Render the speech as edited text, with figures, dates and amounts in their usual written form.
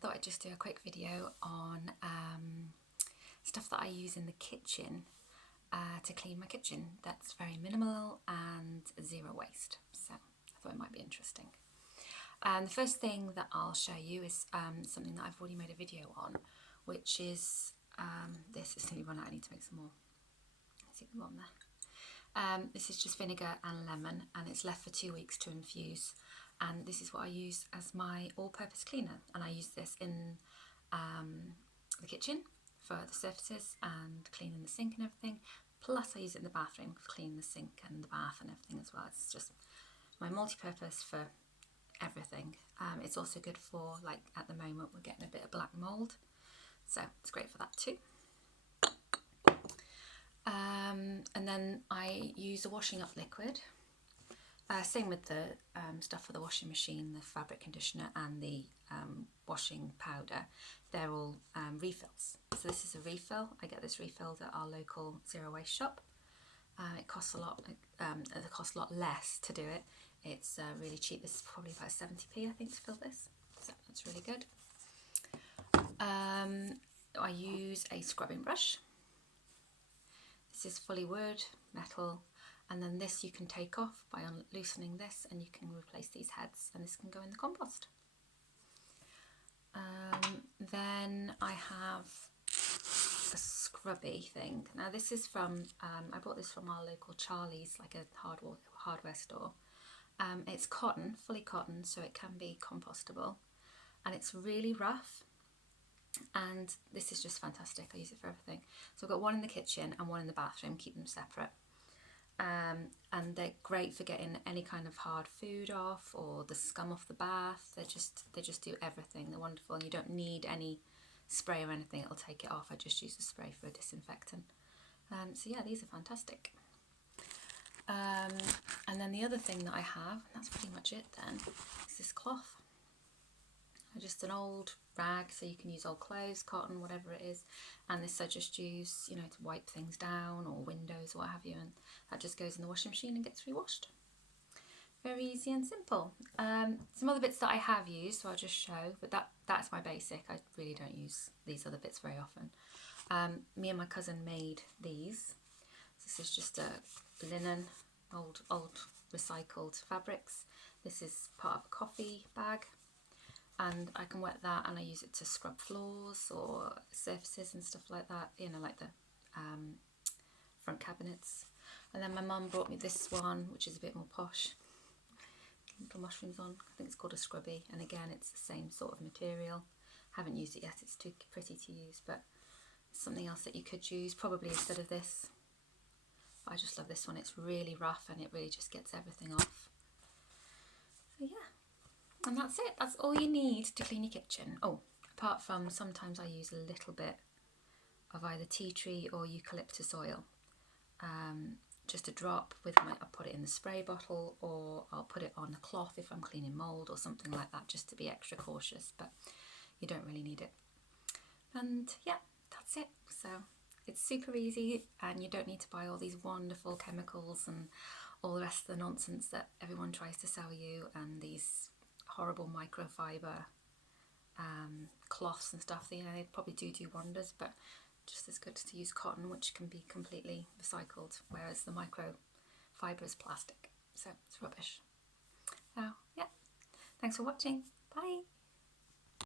thought I'd just do a quick video on stuff that I use in the kitchen to clean my kitchen. That's very minimal and zero waste, so I thought it might be interesting. The first thing that I'll show you is something that I've already made a video on, which is this. It's nearly run out. I need to make some more. See the one there. This is just vinegar and lemon, and it's left for 2 weeks to infuse. And this is what I use as my all-purpose cleaner, and I use this in the kitchen for the surfaces and cleaning the sink and everything. Plus I use it in the bathroom for cleaning the sink and the bath and everything as well. It's just my multi-purpose for everything. It's also good for, like, at the moment we're getting a bit of black mould, so it's great for that too. And then I use a washing up liquid. Same with the stuff for the washing machine, the fabric conditioner and the washing powder. They're all refills. So this is a refill. I get this refilled at our local zero waste shop. It costs a lot. It costs a lot less to do it. It's really cheap. This is probably about 70p, I think, to fill this. So that's really good. I use a scrubbing brush. This is fully wood, metal. And then this you can take off by loosening this, and you can replace these heads, and this can go in the compost. Then I have a scrubby thing. Now this is from, I bought this from our local Charlie's, like a hardware store. It's cotton, fully cotton, so it can be compostable. And it's really rough. And this is just fantastic. I use it for everything. So I've got one in the kitchen and one in the bathroom, keep them separate. And they're great for getting any kind of hard food off or the scum off the bath. They just do everything. They're wonderful, and you don't need any spray or anything. It'll take it off. I just use the spray for a disinfectant. So yeah, these are fantastic. And then the other thing that I have, and that's pretty much it then, is this cloth. Just an old rag, so you can use old clothes, cotton, whatever it is. And this I just use, you know, to wipe things down or windows or what have you, and that just goes in the washing machine and gets re-washed. Very easy and simple. Some other bits that I have used, so I'll just show, but that's my basic. I really don't use these other bits very often. Me and my cousin made these. This is just a linen, old recycled fabrics. This is part of a coffee bag. And I can wet that, and I use it to scrub floors or surfaces and stuff like that, you know, like the front cabinets. And then my mum brought me this one, which is a bit more posh. Little mushrooms on. I think it's called a scrubby, and again it's the same sort of material. Haven't used it yet, it's too pretty to use, but it's something else that you could use probably instead of this. But I just love this one. It's really rough and it really just gets everything off. So yeah. And that's it. That's all you need to clean your kitchen. Oh, apart from sometimes I use a little bit of either tea tree or eucalyptus oil. Just a drop I'll put it in the spray bottle, or I'll put it on a cloth if I'm cleaning mould or something like that, just to be extra cautious, but you don't really need it. And yeah, that's it. So it's super easy, and you don't need to buy all these wonderful chemicals and all the rest of the nonsense that everyone tries to sell you, and these horrible microfiber cloths and stuff. You know, they probably do wonders, but just as good to use cotton, which can be completely recycled, whereas the microfiber is plastic, so it's rubbish. So yeah, thanks for watching.